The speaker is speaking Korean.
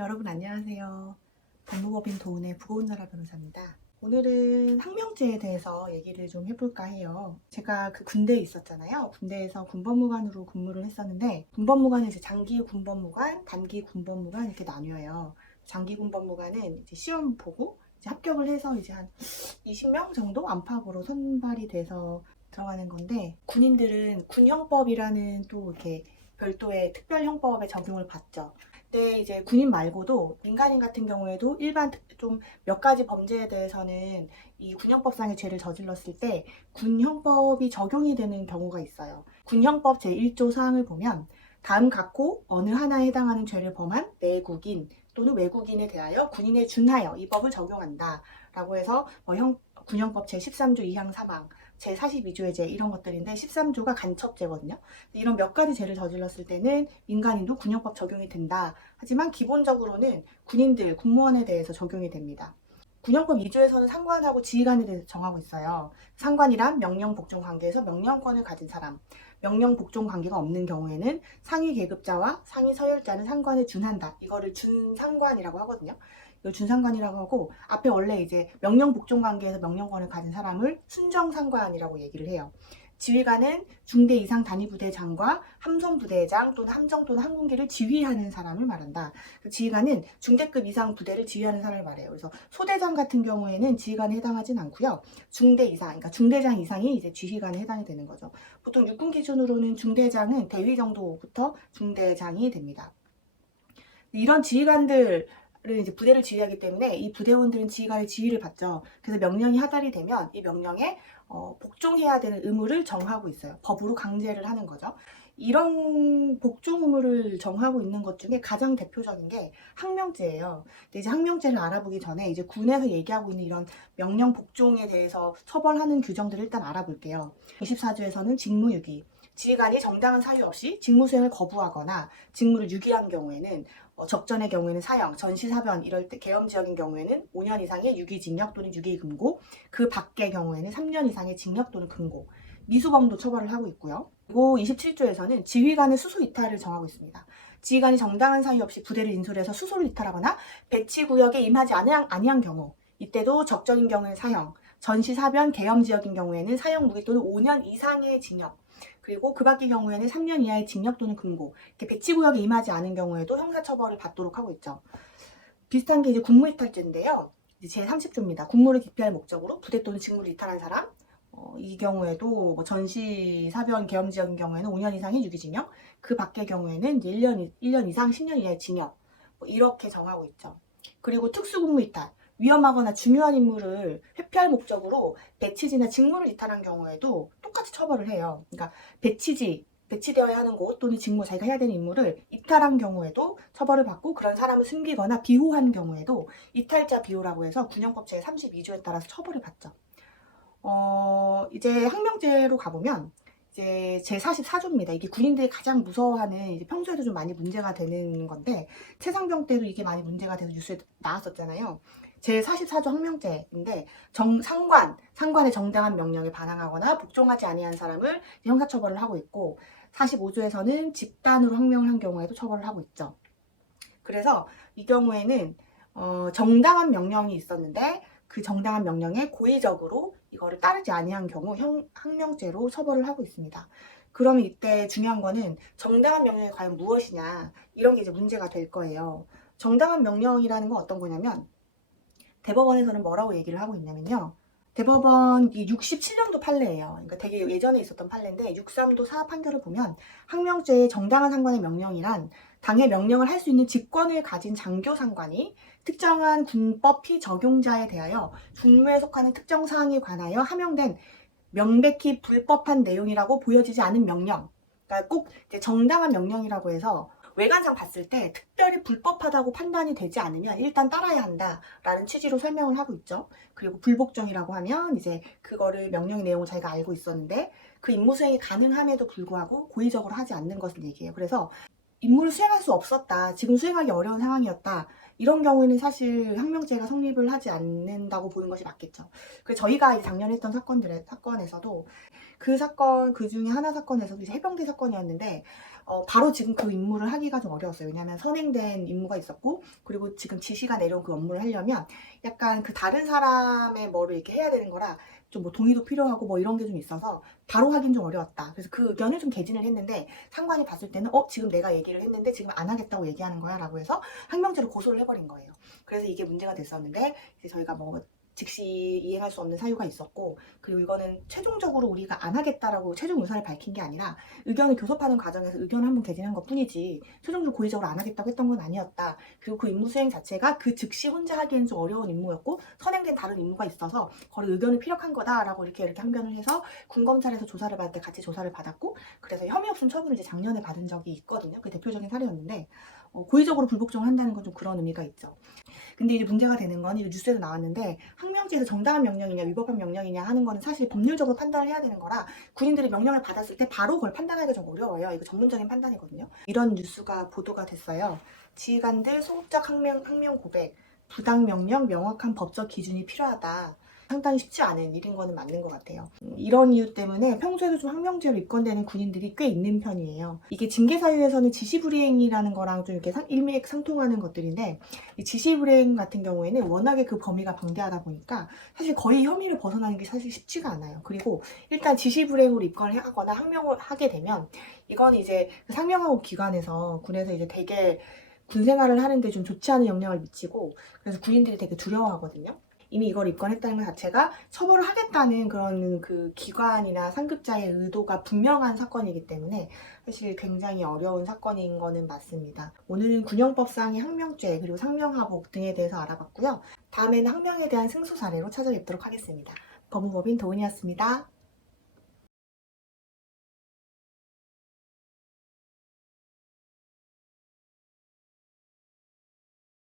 여러분 안녕하세요. 법무법인 도은의 부고운나라 변호사입니다. 오늘은 항명죄에 대해서 얘기를 좀 해볼까 해요. 제가 그 군대에 있었잖아요. 군대에서 군법무관으로 근무를 했었는데 군법무관은 이제 장기 군법무관, 단기 군법무관 이렇게 나뉘어요. 장기 군법무관은 이제 시험 보고 이제 합격을 해서 이제 한 20명 정도 안팎으로 선발이 돼서 들어가는 건데 군인들은 군형법이라는 또 이렇게 별도의 특별형법에 적용을 받죠. 근데 이제 군인 말고도 민간인 같은 경우에도 일반 좀 몇 가지 범죄에 대해서는 이 군형법상의 죄를 저질렀을 때 군형법이 적용이 되는 경우가 있어요. 군형법 제1조 사항을 보면 다음 각호 어느 하나에 해당하는 죄를 범한 내국인 또는 외국인에 대하여 군인에 준하여 이 법을 적용한다 라고 해서 군형법 제13조 2항 3항 제42조의 죄 이런 것들인데 13조가 간첩죄거든요. 이런 몇 가지 죄를 저질렀을 때는 민간인도 군형법 적용이 된다. 하지만 기본적으로는 군인들, 군무원에 대해서 적용이 됩니다. 군형법 2조에서는 상관하고 지휘관에 대해서 정하고 있어요. 상관이란 명령 복종 관계에서 명령권을 가진 사람, 명령 복종 관계가 없는 경우에는 상위 계급자와 상위 서열자는 상관에 준한다. 이거를 준상관이라고 하거든요. 이걸 준상관이라고 하고 앞에 원래 이제 명령 복종 관계에서 명령권을 가진 사람을 순정상관이라고 얘기를 해요. 지휘관은 중대 이상 단위부대장과 함성부대장 또는 함정 또는 항공기를 지휘하는 사람을 말한다. 지휘관은 중대급 이상 부대를 지휘하는 사람을 말해요. 그래서 소대장 같은 경우에는 지휘관에 해당하진 않고요. 중대 이상, 그러니까 중대장 이상이 이제 지휘관에 해당이 되는 거죠. 보통 육군 기준으로는 중대장은 대위 정도부터 중대장이 됩니다. 이런 지휘관들 이제 부대를 지휘하기 때문에 이 부대원들은 지휘관의 지휘를 받죠. 그래서 명령이 하달이 되면 이 명령에 복종해야 되는 의무를 정하고 있어요. 법으로 강제를 하는 거죠. 이런 복종 의무를 정하고 있는 것 중에 가장 대표적인 게 항명죄예요. 근데 이제 항명죄를 알아보기 전에 이제 군에서 얘기하고 있는 이런 명령 복종에 대해서 처벌하는 규정들을 일단 알아볼게요. 24조에서는 직무유기. 지휘관이 정당한 사유 없이 직무 수행을 거부하거나 직무를 유기한 경우에는 적전의 경우에는 사형, 전시사변 이럴 때 계엄지역인 경우에는 5년 이상의 유기징역 또는 유기금고, 그 밖의 경우에는 3년 이상의 징역 또는 금고, 미수범도 처벌을 하고 있고요. 그리고 27조에서는 지휘관의 수소 이탈을 정하고 있습니다. 지휘관이 정당한 사유 없이 부대를 인솔해서 수소를 이탈하거나 배치구역에 임하지 아니한 경우, 이때도 적전인 경우에는 사형, 전시사변 계엄지역인 경우에는 사형 무기 또는 5년 이상의 징역, 그리고 그 밖의 경우에는 3년 이하의 징역 또는 금고, 이렇게 배치구역에 임하지 않은 경우에도 형사처벌을 받도록 하고 있죠. 비슷한 게 이제 군무이탈죄인데요. 이제 제30조입니다. 군무를 기피할 목적으로 부대 또는 직무를 이탈한 사람, 이 경우에도 뭐 전시, 사변, 계엄 지역인 경우에는 5년 이상의 유기징역, 그 밖의 경우에는 이제 1년 이상 10년 이하의 징역, 뭐 이렇게 정하고 있죠. 그리고 특수군무이탈, 위험하거나 중요한 임무를 회피할 목적으로 배치지나 직무를 이탈한 경우에도 똑같이 처벌을 해요. 그러니까 배치되어야 하는 곳 또는 직무, 자기가 해야 되는 임무를 이탈한 경우에도 처벌을 받고, 그런 사람을 숨기거나 비호한 경우에도 이탈자 비호라고 해서 군형법 제32조에 따라서 처벌을 받죠. 이제 항명죄로 가보면 이제 제44조입니다. 이게 군인들이 가장 무서워하는, 이제 평소에도 좀 많이 문제가 되는 건데 최상병 때도 이게 많이 문제가 돼서 뉴스에 나왔었잖아요. 제44조 항명죄인데 상관의 정당한 명령에 반항하거나 복종하지 아니한 사람을 형사처벌을 하고 있고, 45조에서는 집단으로 항명을 한 경우에도 처벌을 하고 있죠. 그래서 이 경우에는 정당한 명령이 있었는데 그 정당한 명령에 고의적으로 이거를 따르지 아니한 경우 항명죄로 처벌을 하고 있습니다. 그러면 이때 중요한 거는 정당한 명령이 과연 무엇이냐, 이런 게 이제 문제가 될 거예요. 정당한 명령이라는 건 어떤 거냐면, 대법원에서는 뭐라고 얘기를 하고 있냐면요. 대법원 이 67년도 판례예요. 그러니까 되게 예전에 있었던 판례인데 63도 사 판결을 보면 항명죄의 정당한 상관의 명령이란 당의 명령을 할 수 있는 직권을 가진 장교상관이 특정한 군법 피적용자에 대하여 군무에 속하는 특정 사항에 관하여 하명된 명백히 불법한 내용이라고 보여지지 않은 명령. 그러니까 꼭 이제 정당한 명령이라고 해서 외관상 봤을 때 특별히 불법하다고 판단이 되지 않으면 일단 따라야 한다라는 취지로 설명을 하고 있죠. 그리고 불복종이라고 하면 이제 그거를 명령의 내용을 자기가 알고 있었는데 그 임무 수행이 가능함에도 불구하고 고의적으로 하지 않는 것을 얘기해요. 그래서 임무를 수행할 수 없었다, 지금 수행하기 어려운 상황이었다, 이런 경우에는 사실 항명죄가 성립을 하지 않는다고 보는 것이 맞겠죠. 그래서 저희가 작년에 했던 사건에서도 그 중에 하나 사건에서도 이제 해병대 사건이었는데 바로 지금 그 임무를 하기가 좀 어려웠어요. 왜냐하면 선행된 임무가 있었고, 그리고 지금 지시가 내려온 그 업무를 하려면 약간 그 다른 사람의 뭐를 이렇게 해야 되는 거라 좀 뭐 동의도 필요하고 뭐 이런 게 좀 있어서 바로 하긴 좀 어려웠다. 그래서 그 의견을 좀 개진을 했는데, 상관이 봤을 때는 지금 내가 얘기를 했는데 지금 안 하겠다고 얘기하는 거야 라고 해서 항명죄를 고소를 해버린 거예요. 그래서 이게 문제가 됐었는데, 이제 저희가 뭐 즉시 이행할 수 없는 사유가 있었고, 그리고 이거는 최종적으로 우리가 안 하겠다라고 최종 의사를 밝힌 게 아니라 의견을 교섭하는 과정에서 의견을 한번 개진한 것 뿐이지 최종적으로 고의적으로 안 하겠다고 했던 건 아니었다. 그리고 그 임무 수행 자체가 그 즉시 혼자 하기에는 좀 어려운 임무였고, 선행된 다른 임무가 있어서 거의 의견을 피력한 거다라고 이렇게 항변을 해서 군검찰에서 조사를 받을 때 같이 조사를 받았고, 그래서 혐의 없음 처분을 이제 작년에 받은 적이 있거든요. 그 대표적인 사례였는데, 고의적으로 불복종을 한다는 건 좀 그런 의미가 있죠. 근데 이제 문제가 되는 건, 이제 뉴스에도 나왔는데, 항명죄에서 정당한 명령이냐 위법한 명령이냐 하는 거는 사실 법률적으로 판단을 해야 되는 거라, 군인들이 명령을 받았을 때 바로 그걸 판단하기가 좀 어려워요. 이거 전문적인 판단이거든요. 이런 뉴스가 보도가 됐어요. 지휘관들 소극적 항명 고백, 부당 명령, 명확한 법적 기준이 필요하다. 상당히 쉽지 않은 일인 거는 맞는 것 같아요. 이런 이유 때문에 평소에도 좀 항명죄로 입건되는 군인들이 꽤 있는 편이에요. 이게 징계사유에서는 지시불이행이라는 거랑 좀 이렇게 일맥상통하는 것들인데, 이 지시불이행 같은 경우에는 워낙에 그 범위가 방대하다 보니까 사실 거의 혐의를 벗어나는 게 사실 쉽지가 않아요. 그리고 일단 지시불이행으로 입건을 하거나 항명을 하게 되면, 이건 이제 그 상명하고 기관에서 군에서 이제 되게 군 생활을 하는데 좀 좋지 않은 영향을 미치고, 그래서 군인들이 되게 두려워하거든요. 이미 이걸 입건했다는 것 자체가 처벌을 하겠다는 그런 그 기관이나 상급자의 의도가 분명한 사건이기 때문에 사실 굉장히 어려운 사건인 거는 맞습니다. 오늘은 군형법상의 항명죄 그리고 상명하복 등에 대해서 알아봤고요. 다음에는 항명에 대한 승소 사례로 찾아뵙도록 하겠습니다. 법무법인 도은이었습니다.